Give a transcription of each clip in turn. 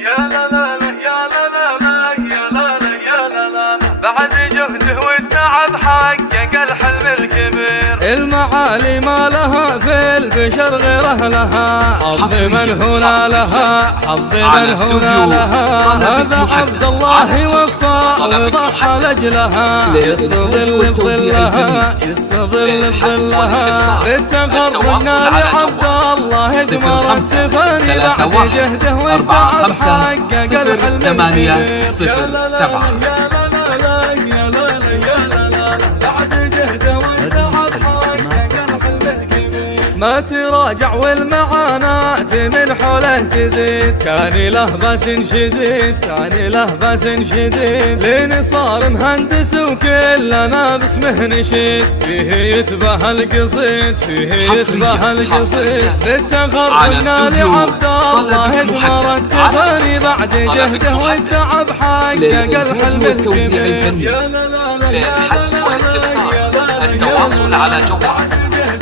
يا لا لا لا يا لا لا لا يا لا لا يا لا لا بعد جهده والتعب حقق الحلم الكبير. المعالي ما لها في البشر غيره لها، حظ من هنا لها، حظ من هنا لها. هذا عبد الله وفى وضحى لاجلها، يستظل بظلها يستظل بظلها. بالتخرجنا لعبد الله يقمر السفاني بعد جهده والتعب حقق الحلم الكبير. 0800 ما تراجع والمعاناة من حوله تزيد، كان له بأس شديد كان له بأس شديد. لين صار مهندس وكلنا باسمه نشيد، فيه يتبه القصيد فيه يتبه القصيد. بالتخرجنا لعبد الله يقمر التفاني بعد جهده والتعب حقق الحلم الكبير. للحجز والاستفسار التواصل على جوال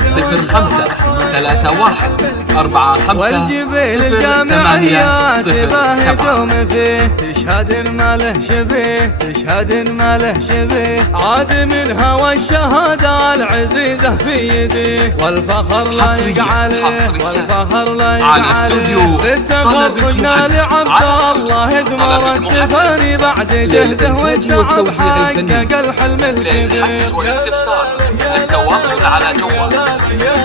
0531450807. فيه تشهد ما له شبيه تشهد ما له شبيه. عاد من هوى الشهادة العزيزة في يديه، والفخر لا يقعله والفخر لا يقعله. بالتخرجنا لعبد الله يقمر التفاني بعد جهده والتعب حقق الحلم الكبير. للحجز والاستفسار التواصل على جوال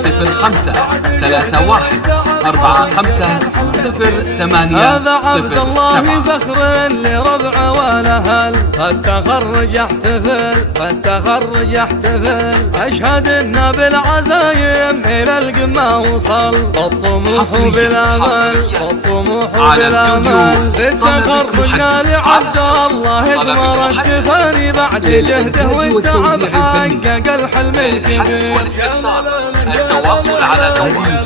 0531450807. هذا عبد الله فخر لربع والاهل، فالتخرج احتفل فالتخرج احتفل. اشهد ان بالعزايم الى القمه وصل، والطموح بالامل والطموح بالامل. بالتخرجنا لعبد الله يقمر التفاني بعد جهده والتعب حقق الحلم الكبير. التواصل على جوال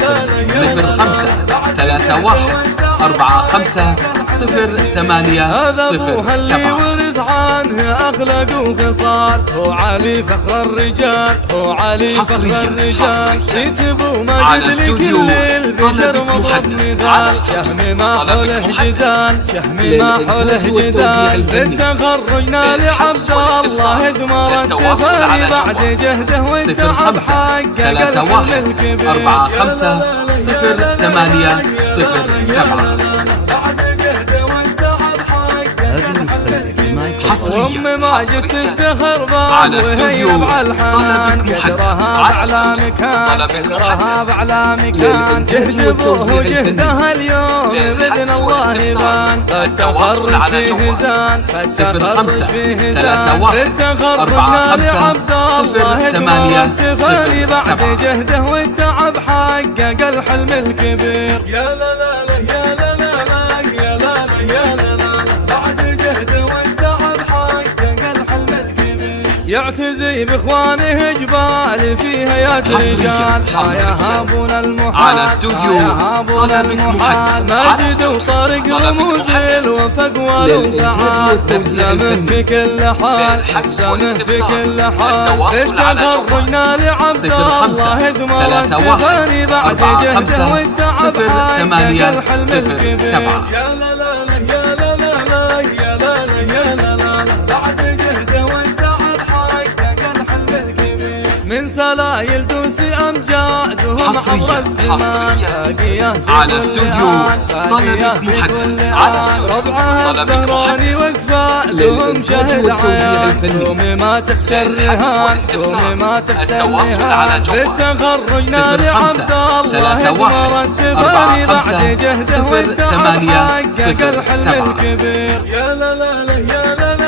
0531450807. هذا ابوها اللي ورث عنه اخلاق وخصال، هو علي فخر الرجال هو علي فخر الرجال. جيت ابو ماجد لكل البشر مضرب مثال، شهم ما حوله جدال شهم ما حوله جدال. بالتخرجنا لعبد الله يقمر التفاني بعد جهده والتعب حقق الحلم الكبير. 0531450807. أم ماجد تفتخر باب وهي بعالحنان، قدرها بأعلى مكان قدرها بأعلى مكان. جهد ابوه جهدها اليوم بإذن الله يبان، فالتخرج فيه زان فالتخرج فيه زان. بالتخرجنا لعبد الله يقمر التفاني بعد جهده والتعب حقق الحلم الكبير. يا لا لا لا يا لا لا لا يا لا لا يا لا لا بعد جهده يعتزي باخوانه جبال فيها يا رجال. لا يهابون المحال لا يهابون المحال. ماجد وطارق رموز الوفق والوفعال، نبسمه في كل حال نبسمه في كل حال. بالتخرجنا لعبد الله يقمر التفاني بعد جهده والتعب حقق الحلم الكبير. يا لا لا لا يا لا لا لا يا لا لا يا لا لا بعد جهده من سلايل دوسي امجادهم عبر الزمان. باقيه على استوديو طلبك محدد على ربعها الزهراني وقفه لهم شهد عيان. دومي ما تخسر رهان دومي ما تخسر رهان. بالتخرجنا لعبد الله يقمر التفاني بعد جهده والتعب حقق الحلم الكبير. يا لا لا لا يا لا لا